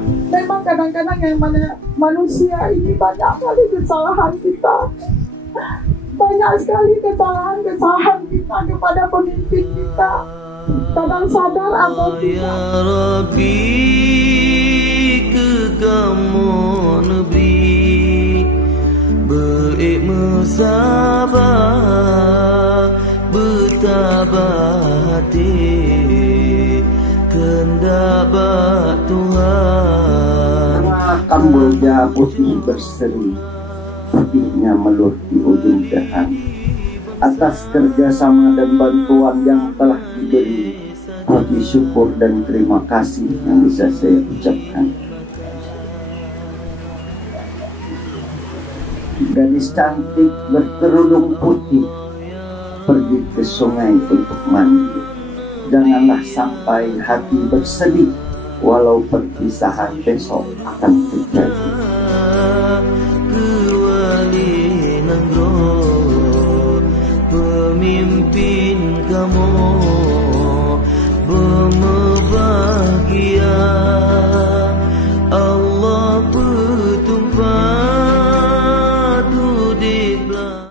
kita. Memang kadang-kadang yang mana manusia ini banyak sekali kesalahan kita. Banyak sekali kesalahan kita kepada pemimpin kita. Kadang sadar atau tidak. Ya Rabbi, ke kamu negeri bersabar, bertabah hati, kendak Tuhan. Kamboja putih berseri, putihnya melur di ujung dahan. Atas kerjasama dan bantuan yang telah diberi, puji syukur dan terima kasih yang bisa saya ucapkan. Gadis cantik berkerudung putih pergi ke sungai untuk mandi. Janganlah sampai hati bersedih, walau perpisahan besok akan terjadi. Pemimpin